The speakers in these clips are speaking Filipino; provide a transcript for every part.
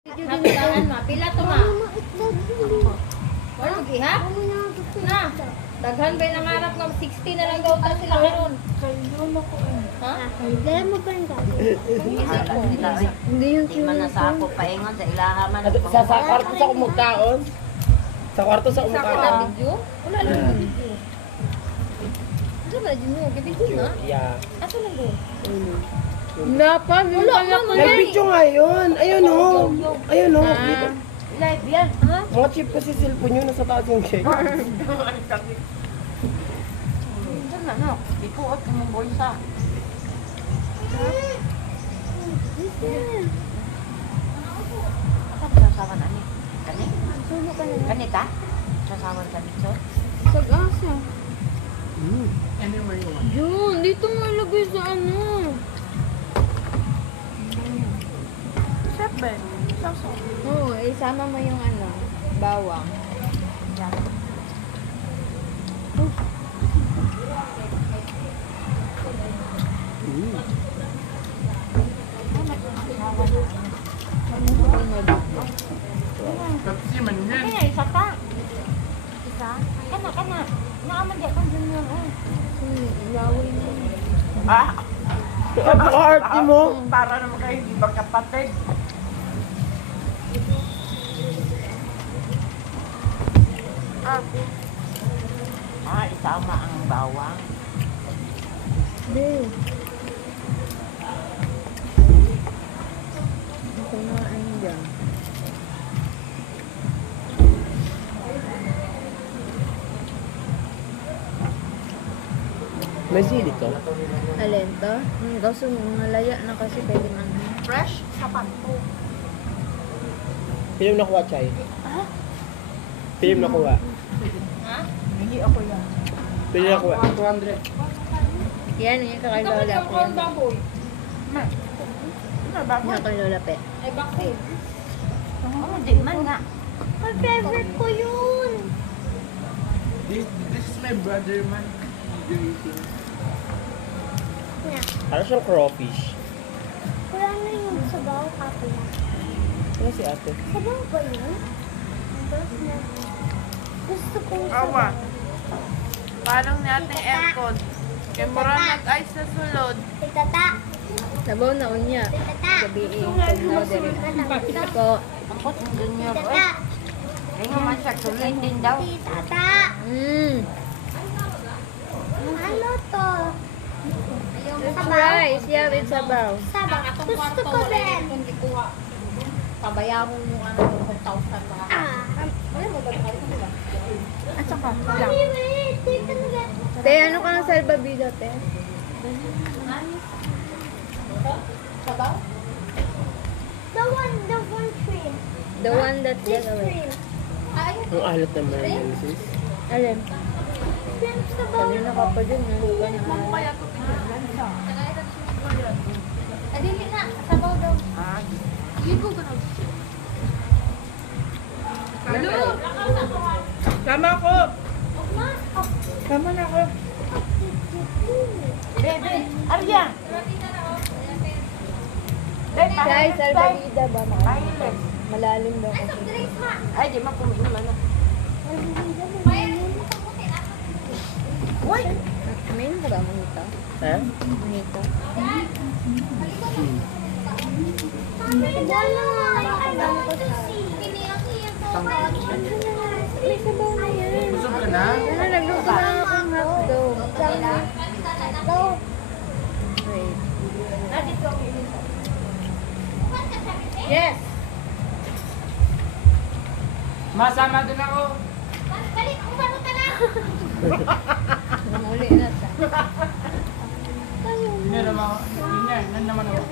Hagdanan ma, pila to ma? Wala magiha? Na. Daghan ba nangarap ng 60 na lang daw ta sila karon? Ha? Dala mo pa rin gabi. Hindi yung Di man na sa ako paingon sa ilaha man. Sa kwarto sa kumugkaon. Sa kwarto sa sa kumugkaon. video? Wala lang video. Ano ba din mo? Video na? Yeah. Asa lang doon? Napa, wala pa Nag-video nga yun. Ayun o. Ayun o. Live yan. Ha? Mga chip kasi cellphone yun. Nasa taas yung check. Saan na no? Ikuot ka mong bulsa. Asa ba sasawan ani? Kani? Sulo ka na. Kanita? Sasawan ka dito? Sag-asa. Anywhere you want. Yun, dito mo ilagay sa ano. Chef Ben. Sasaw. Oo, isama mo yung ano, bawang. Yan. Kasi man yan. Kaya isa ta. Isa? Kana. Naaman di akong junior. Laway mo. Ah! Napaka-arty mo. Para naman kayo di ba kapatid? Isama ang bawang. Be. Ito na ano dyan. May sili to. Alin to? Kaso mga laya na kasi pwede man. Fresh sa panto. Film nakuha, Chay. Ha? Film nakuha. Ha? Hindi ako yan. Film nakuha. 200. Yan, yung kakay Ikaw lola ang ko. corn baboy. Ma. Ano ba? Yung kakay lola pe. Ay bakit? Oh, di man nga. Ang favorite ko yun! This is my brother, man. Ano siyang crawfish? Wala na yung sabaw ako na. Ano si ate? Sabaw ba yun? Gusto kong Awa. sabaw. Parang ni ating aircon. Kaya mura nag-ice sa sulod. Titata! Sabaw na unya. Titata! Gabi na diri. Ako. Ako sa junior. Oy. Kaya nga man siya sulitin daw. Titata! Ano to? It's Sabaw? rice. Yeah, it's sabaw. Sabaw. Gusto ko din. Kung di kuha. Pabayaran mo ano 1,000 mga. Wala mo ba tayo nila? At saka, Mami, wait. Dito na lang. Te, ano ka ng salbabida, te? Sabaw? The one shrimp. The one that This get away. shrimp. Ang alat naman yun, sis. Alin? Shrimp sabaw. Kanina ka pa dun. Ano ka na? Kaya ito tignan sa. Adili na. Sabaw daw. ah, Hello! Sama ko! Sama na ako. bebe, Arya! Bebe, Say, salbabida ba ma? Violet. Malalim daw kasi. Ay, di mapumin naman na. Uy! May ka ba manita? Ha? Manita? May sabaw na yan. Busog ka na? Ano, nagluto na ako ng hotdog. Wait. Yes! Masama din ako. Namuli na sa. Hindi naman. Hindi naman ako.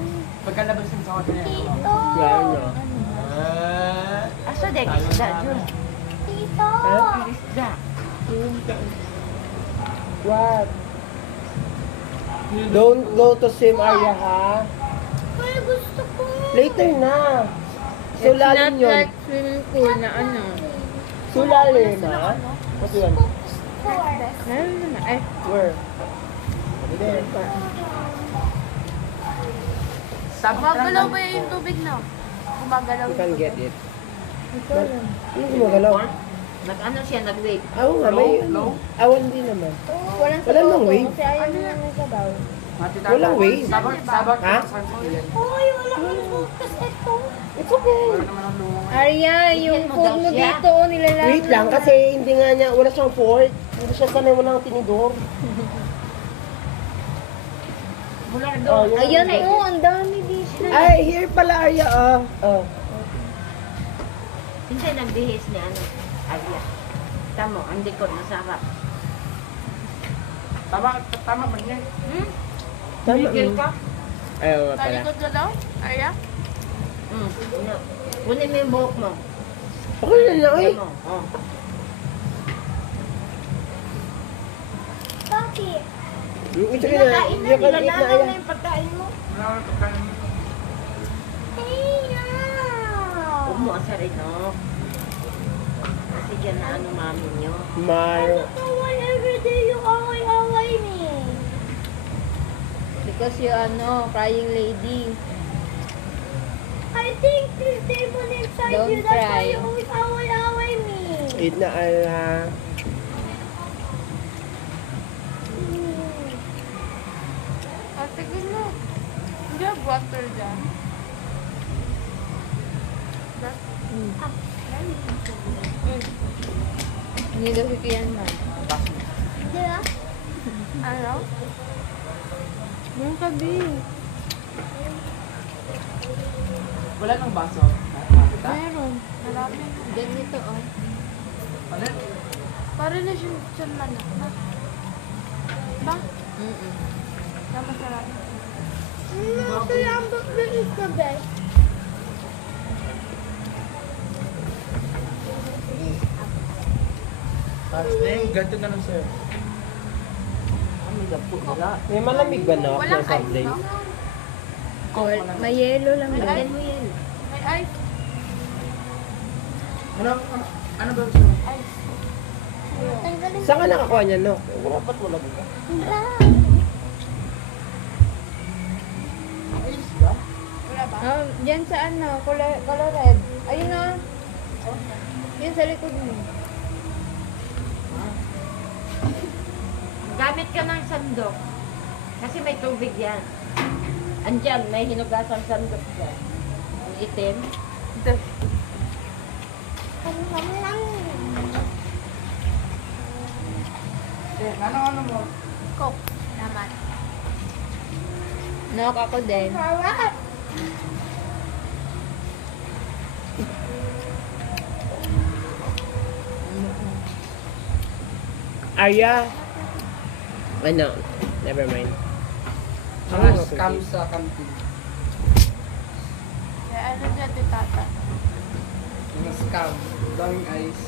Pagkalabas yung sa hotel. Tito. Yan nyo. Asa dek isda, Jun? Tito. Isda. What? Don't go to same area, ha? Kaya gusto ko. Later na. It's Sulalim not yun. like swimming pool na ano. Sulalim, ha? What's yun? Meron naman. Ay, Where? There. Magalaw ba yung tubig na? gumagalaw You can get it. Ikaw lang. Ano gumagalaw? Nag-ano siya, nag-wave. Oo nga, may Low? awan din naman. Walang Wala sabaw nang ko, wave. kasi ayaw nila ng sabaw. Matitata. Walang wave. Sabak Ha? Uy, wala kang focus ito. It's okay. Wala naman ang lumo. Arya, yung Bigyan mo food daw mo siya. dito, nilalaro. Wait lang, kasi hindi nga niya, wala siyang fork. Hindi siya sanay walang tinidor. Mula Oh, doon. yun. Ayan po, ang dami dito. Ay, here pala, Arya. Oh. Hindi nagbihis ni ano. Arya. Tamo, ang likod na sarap. Tama man yan. Tama. Bigil ka? Ay, oo nga pala. Talikod ka daw? Arya? No. Kunin mo yung buhok mo. Okay na lang, eh. Kunin mo. Oh. Bakit? Yung ito na, Pinakain na, you can eat na, nilalanaw Arya. na yung pagkain mo. Wala akong pagkain. Huwag mo asarin, no? Kasi dyan na ano mami nyo. Mar. Why everyday you away me? Because you crying lady. I think this demon inside Don't you, that's why cry. you always away me. Eat na, Arya. Tigil mo. Hindi have water dyan. Hindi daw si Kian man. Diba? Ano? Yung sabi. Wala nang baso. Makita? Meron. Marami. Ganito, oh. Ano? Para na siya manak. Ba? Mm-mm. Na masarap. Masayang bakla is the best. Fasting, ganito na lang sir. Kami gapo nila. May malamig ba na? Walang Sa ice, day? no? May yelo lang May daw. Lagyan mo yan. May ice. Ano ba sir? Ice. Tanggalin Saan ka nakakuha niya, no? Wala ba't wala ba? Ayos ba? Wala ba? Oh, dyan sa color red. Ayun na. Yun sa likod mo. Gamit ka ng sandok. Kasi may tubig yan. Andyan, may hinugasang sandok dyan. Ang itim. Eh, ano mo? Coke. Naman. Nok ako din. Arya. Ano? Never mind. Mga scam sa camping. Kaya ano dyan, tata? Mga scam. Daming ice.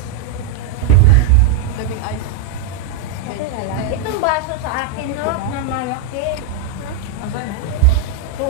Daming ice. Itong baso sa akin, no? Na malaki. Asan? Ito.